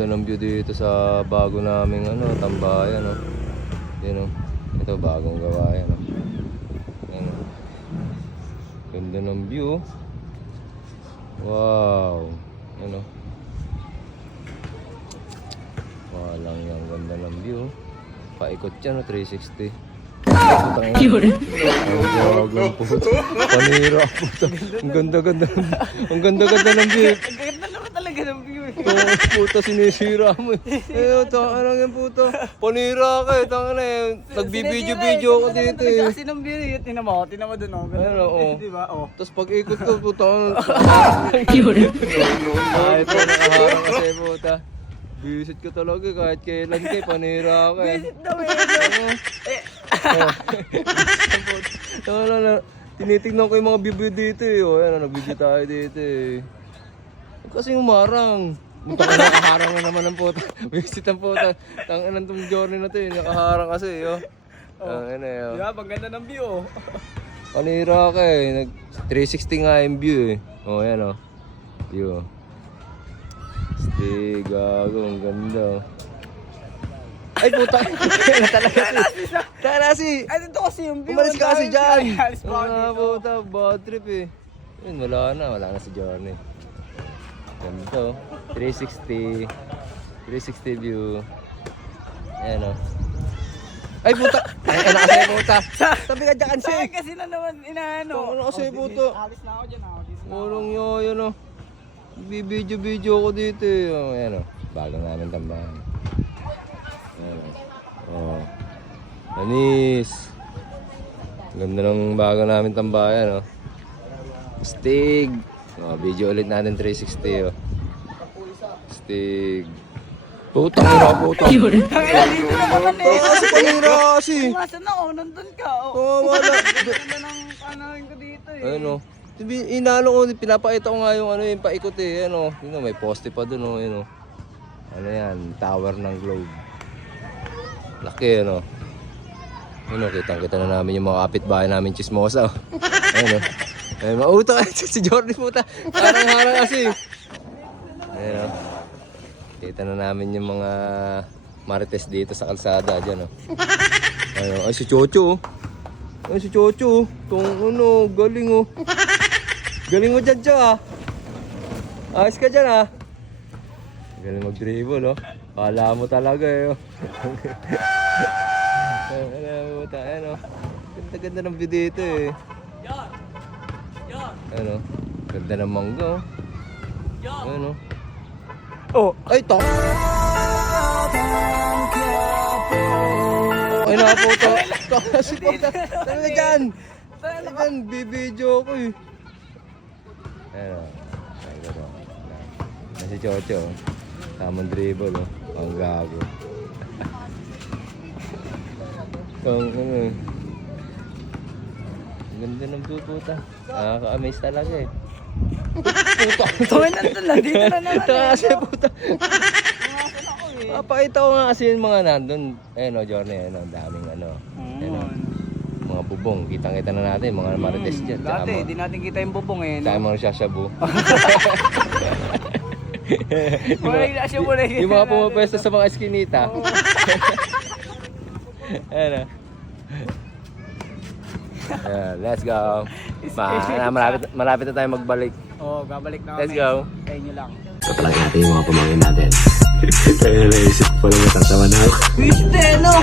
Ganda ng view dito sa bago naming tambayan, no. Yan, no. Ito bagong gawa yan, no. Yan, no. Ganda ng view. Wow. Yan, no. Walang yung ganda ng view. Paikot yan, no, 360. Yun. Ang gagawin po. Panira po. Ang ganda-ganda. Ang ganda-ganda ng view. Ang ganda naman talaga ng view. Ito, puta, sinisira mo. Eh, tangan yan, puta. Panira ka eh, tangan na eh. Nagbibidyo-video ako dito eh. Kasi ng view eh. Tinan mo dun oh. Ayun, oo. Diba? Oh. Tapos pag ikot ko, puta. Yun. Ito, nakaharang kasi, puta. Visit ko talaga kahit kailan kay panira ka eh. Visit daw eh. Tinitignan ko yung mga bibyo dito eh. O yan, nagbibyo tayo dito eh. Kasi umarang. Nakaharang na naman ang puta. Visit ang puta. Tangan ng journey na to eh. Nakaharang kasi eh. Ano eh. Diba? Pag ganda ng view oh. Panira ka eh. 360 nga yung view eh. O yan o. View. Stay, gago. Ang ganda. Ay puta. Kaya talaga si. Kaya si. Ay dito kasi yung view. Umalis ka kasi dyan. Alis pa ako dito. Puta. Bad trip eh. Yun, wala na si Johnny. Ganito. 360 view. Ayan o. Ay puta. Ay na kasi puta. Sabi ka dyan si. Saan kasi na naman inaano. Ano kasi puta. Alis na ako dyan ako. Walang yun o. Bibidyo ako dito eh. Ayan o. Bago namin tambahan. Ayan o. Anis. Ganda ng bago namin tambayan o. Stig. Video ulit natin 360 o. Stig. Putang ina, putang. Yun. Dito naman eh. Kasi panira kasi. Nasaan ako? Nandun ka oh. Wala. Ganda ng panahon ko dito eh. Ayun o. Inano ko, pinapakita ko nga yung yung paikot eh. Ano, yun may poste pa dun o. Yun o. Ano yan, tower ng globe. Laki ano. Yun o, kitang-kita na namin yung mga kapitbahay namin chismosa o. Ayun o. Ayun, mauto ka si Jordi puta. Harang-harang kasi. Ayun o. Kita na namin yung mga marites dito sa kalsada dyan o. Ayun, ay si Chocho o. Ay si Chocho o. Itong galing o. Galing mo dyan, Cho, ah. Ayos ka dyan, ah. Galing mag-dribble, oh. Kala mo talaga, eh, oh. Ayan, oh. Ganda-ganda ng view dito, eh. Ayan, oh. Ganda ng mangga, oh. Ayan, oh. Oh. Ay, to. Ay, naputo. Kasi puta. Talaga dyan. Talagang bibidyo ko, eh. Ayan o. Ayan si Chocho o. Tamang dribble o. Ang gago. Ang ganda ng view puta. Nakaka-amaze talaga eh. Puta. Tuwin nandun lang. Dito na naman Ito eh. kasi puta. Nasaan ako eh. Papakita ko nga kasi yung mga nandun. Ayan o, Johnny. Ayan o, daming ano. Ayan o. Mga bubong, kitang-kita na natin, mga marites dyan. Dati, di natin kita yung bubong eh. Tsaka mga sasyabu. Yung mga pumapwesto sa mga eskinita. Ayan o. Let's go. Malapit na tayo magbalik. Oo, babalik na kami. Let's go. Sa inyo lang. Kapag natin yung mga pamangkin natin. Kaya naisip ko lang matatawa na ako. Wiste, no?